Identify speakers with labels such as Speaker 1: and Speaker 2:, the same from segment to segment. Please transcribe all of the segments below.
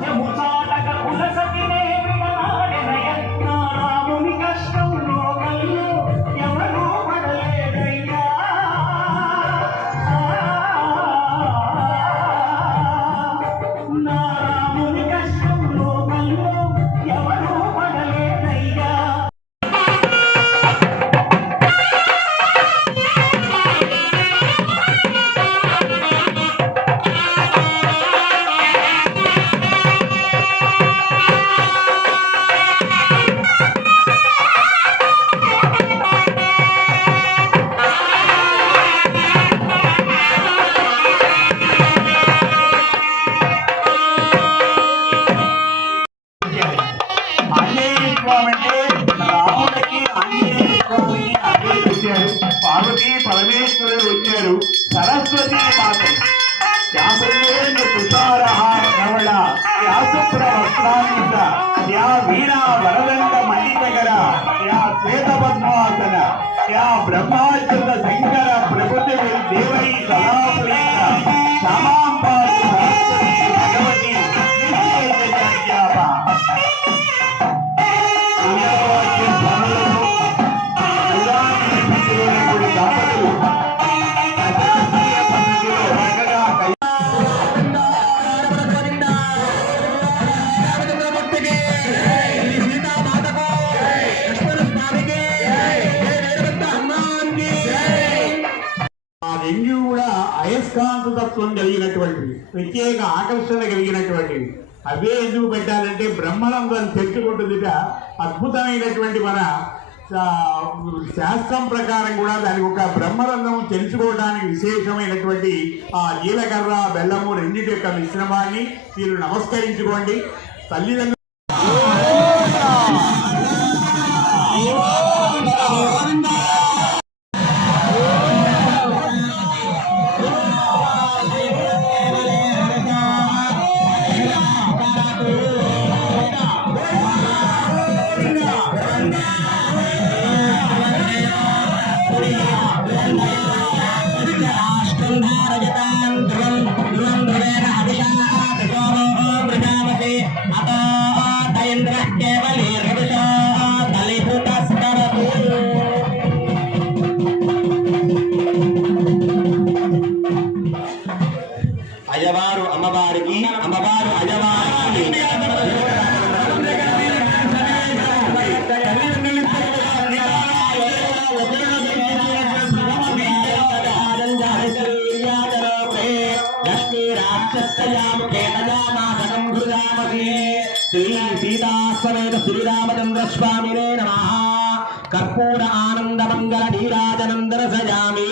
Speaker 1: 要摩擦。యా వీణా వరదండ మండితగర యా శ్వేత పద్మాసన యా బ్రహ్మాచంద కలిగినటువంటివి ప్రత్యేక ఆకర్షణ కలిగినటువంటివి అవే ఎందుకు పెట్టాలంటే బ్రహ్మనందం తెచ్చుకుంటుందిట అద్భుతమైనటువంటి మన శాస్త్రం ప్రకారం కూడా దానికి ఒక బ్రహ్మరంధం తెలుసుకోవడానికి విశేషమైనటువంటి ఆ జీలకర్ర బెల్లము రెండింటి యొక్క మిశ్రమాన్ని మీరు నమస్కరించుకోండి. తల్లిదండ్రులు
Speaker 2: കേവലം సీతాస్వమేత శ్రీరామచంద్ర స్వామినే నమ. కర్పూర ఆనంద మంగళ నీరాజనందన సయామి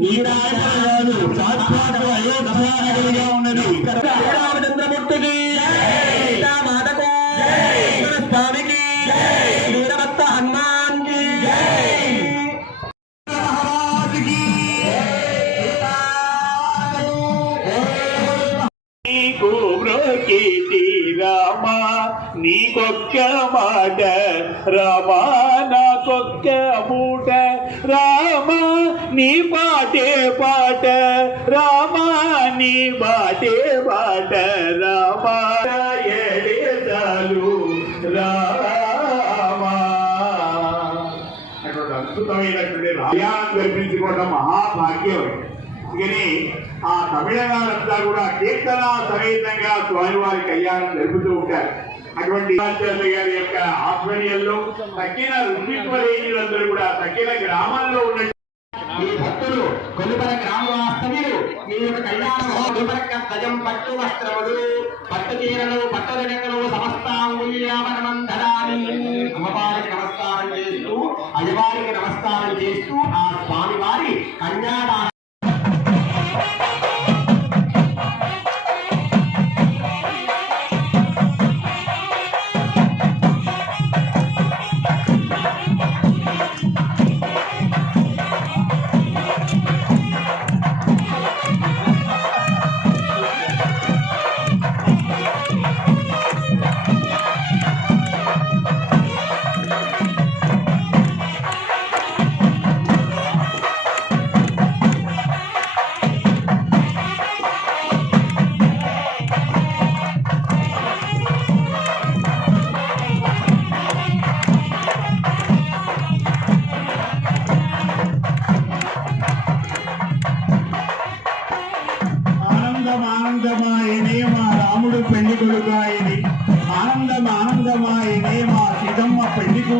Speaker 2: నీరాజనాలు సాక్షాత్తు అయోధ్యానగరిగా ఉన్నది. రామచంద్రమూర్తికి
Speaker 1: నీకొక్క మాట రామా నాకొక్క మూట రామ నీ పాటే పాట రామ నీ బాటే బాట రామ ఏడేదాలు రామ. అటువంటి అద్భుతమైనటువంటి రాయాన్ని జరిపించుకోవడం మహాభాగ్యం అందుకని ఆ తమిళనాడు అంతా కూడా కీర్తన సమేతంగా స్వామివారి కళ్యాణం జరుపుతూ ఉంటారు. అటువంటి గారి యొక్క ఆధ్వర్యంలో తక్కిన ఋషిత్వరేణులందరూ కూడా తక్కిన గ్రామాల్లో ఉన్న
Speaker 2: ఈ భక్తులు కొలుపర గ్రామవాస్తవ్యులు మీ యొక్క కళ్యాణ కొలుపర గజం పట్టు వస్త్రములు పట్టు చీరలు పట్టు దినకలు సమస్తాంగుల్యామనమంధరాని అమ్మవారికి నమస్కారం చేస్తూ అయ్యవారికి నమస్కారం చేస్తూ ఆ స్వామి వారి కన్యాదానం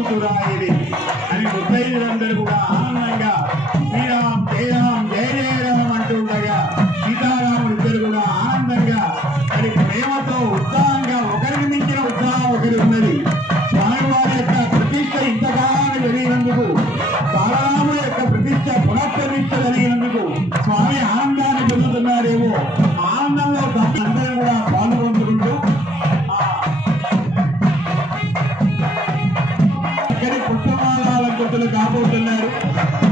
Speaker 1: Cultura కార్యకర్తలు కాబోతున్నారు